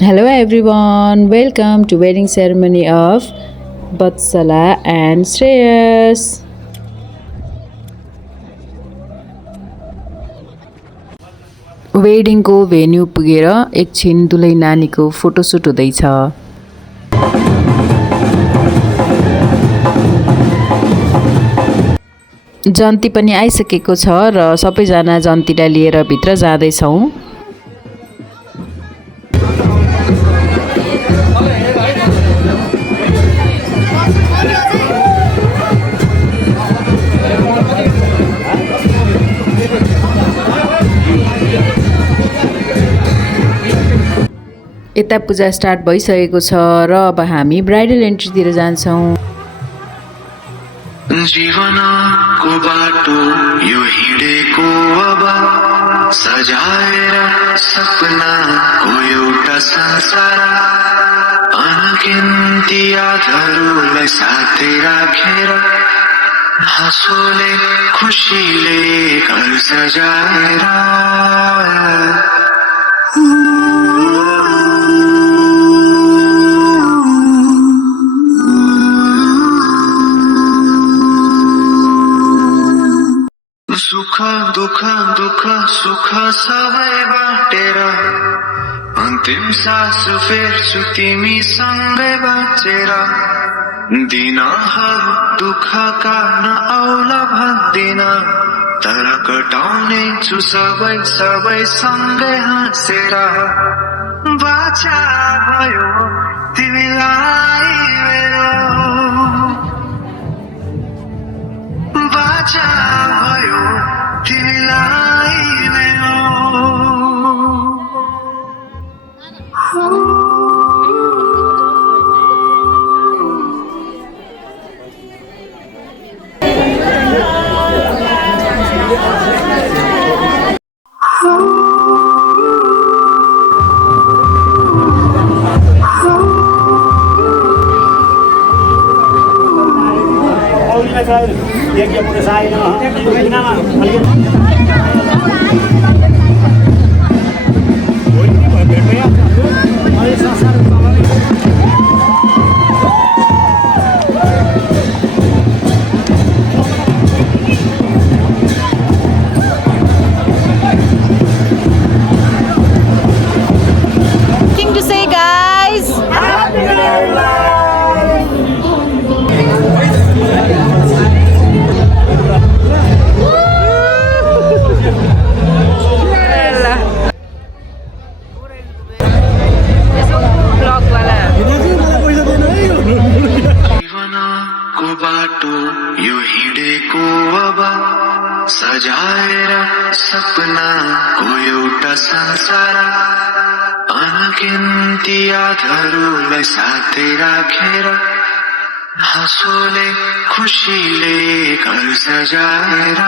Hello everyone, welcome to wedding ceremony of Vatsala and Shreyas. वेडिङको venue पुगेर एकछिन दुलै नानीको फोटोसुट हुँदैछ। जन्ती पनि आइसकेको छ र सबैजना जन्तीलाई लिएर भित्र जाँदैछौँ। यता पूजा स्टार्ट भइसकेको छ र अब हामी ब्राइडल एन्ट्रीतिर जान्छौँ। जीवनको बाटो यो हिँडेको अब सजाएर सपनाको एउटा संसार अनगिन्ती यादहरूलाई साथै राखेर हाँसोले खुसीले घर सजाएर सुख दुःख दुःख सुख सबै बाटेर अन्तिम सास फेर्छु तिमी सँगै बाँचेर दिनहरू दुःखका नआउला भन्दिन तर कटाउने छु सबै सबै सँगै हाँसेर बाचा भयो तिमीलाई मेरो बाचा भयो तिमीलाई मेरो To say, guys. जीवनको बाटो यो हिँडेको अब सजाएर सपनाको एउटा संसार अनगिन्ती यादहरूलाई साथै राखेर हाँसोले खुसीले घर सजाएर